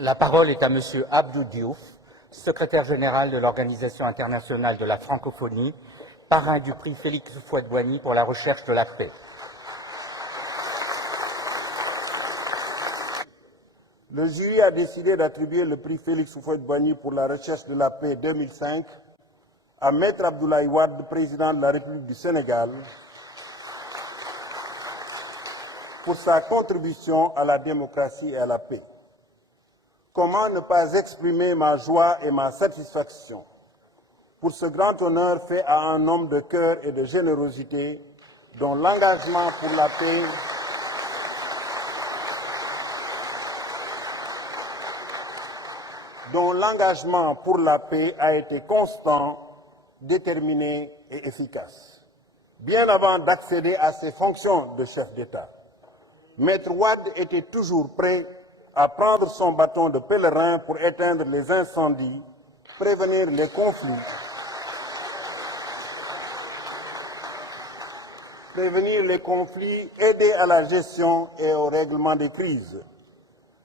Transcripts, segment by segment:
La parole est à Monsieur Abdou Diouf, secrétaire général de l'Organisation internationale de la francophonie, parrain du prix Félix Houphouët-Boigny pour la recherche de la paix. Le jury a décidé d'attribuer le prix Félix Houphouët-Boigny pour la recherche de la paix 2005 à Maître Abdoulaye Wade, président de la République du Sénégal, pour sa contribution à la démocratie et à la paix. Comment ne pas exprimer ma joie et ma satisfaction pour ce grand honneur fait à un homme de cœur et de générosité dont l'engagement pour la paix a été constant, déterminé et efficace. Bien avant d'accéder à ses fonctions de chef d'État, Maître Wade était toujours prêt à prendre son bâton de pèlerin pour éteindre les incendies, prévenir les conflits, aider à la gestion et au règlement des crises.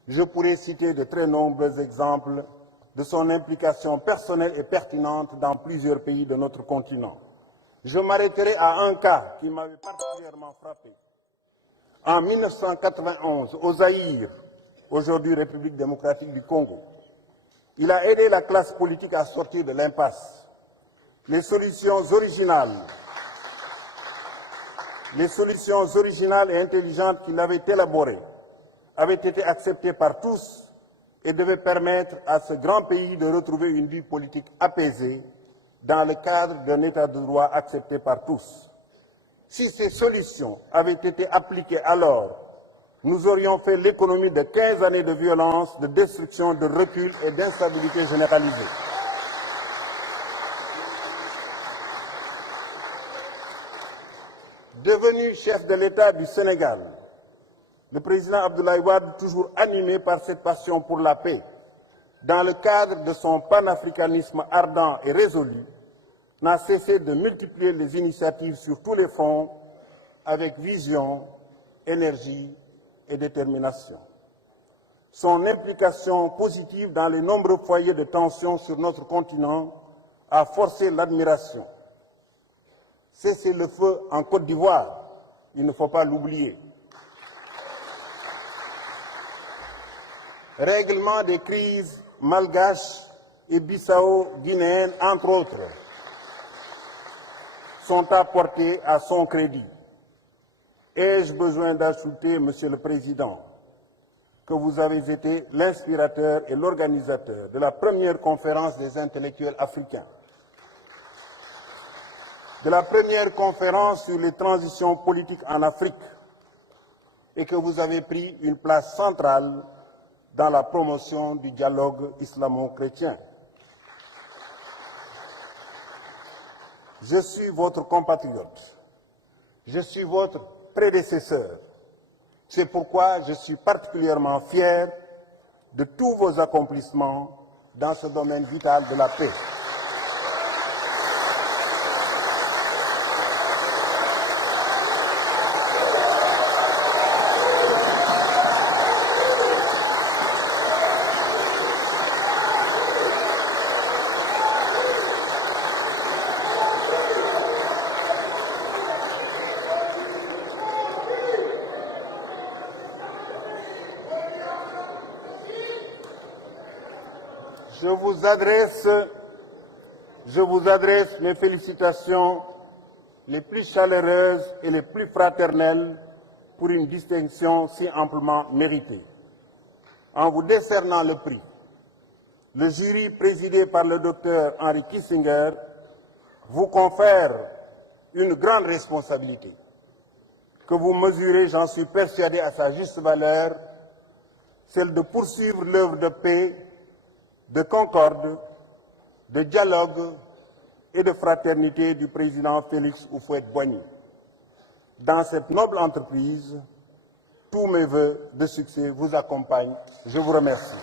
Je pourrais citer de très nombreux exemples de son implication personnelle et pertinente dans plusieurs pays de notre continent. Je m'arrêterai à un cas qui m'avait particulièrement frappé. En 1991, au Zaïre, aujourd'hui République démocratique du Congo, il a aidé la classe politique à sortir de l'impasse. Les solutions originales et intelligentes qu'il avait élaborées avaient été acceptées par tous et devaient permettre à ce grand pays de retrouver une vie politique apaisée dans le cadre d'un état de droit accepté par tous. Si ces solutions avaient été appliquées alors, nous aurions fait l'économie de 15 années de violence, de destruction, de recul et d'instabilité généralisée. Devenu chef de l'État du Sénégal, le président Abdoulaye Wade, toujours animé par cette passion pour la paix, dans le cadre de son panafricanisme ardent et résolu, n'a cessé de multiplier les initiatives sur tous les fronts avec vision, énergie et détermination. Son implication positive dans les nombreux foyers de tension sur notre continent a forcé l'admiration. Cessez-le-feu en Côte d'Ivoire, il ne faut pas l'oublier. Règlement des crises malgaches et bissau-guinéennes, entre autres, sont apportés à son crédit. Ai-je besoin d'ajouter, Monsieur le Président, que vous avez été l'inspirateur et l'organisateur de la première conférence des intellectuels africains, de la première conférence sur les transitions politiques en Afrique, et que vous avez pris une place centrale dans la promotion du dialogue islamo-chrétien. Je suis votre compatriote, je suis votre prédécesseur. C'est pourquoi je suis particulièrement fier de tous vos accomplissements dans ce domaine vital de la paix. Je vous adresse mes félicitations les plus chaleureuses et les plus fraternelles pour une distinction si amplement méritée. En vous décernant le prix, le jury présidé par le docteur Henry Kissinger vous confère une grande responsabilité que vous mesurez, j'en suis persuadé, à sa juste valeur, celle de poursuivre l'œuvre de paix, de concorde, de dialogue et de fraternité du président Félix Houphouët-Boigny. Dans cette noble entreprise, tous mes vœux de succès vous accompagnent. Je vous remercie.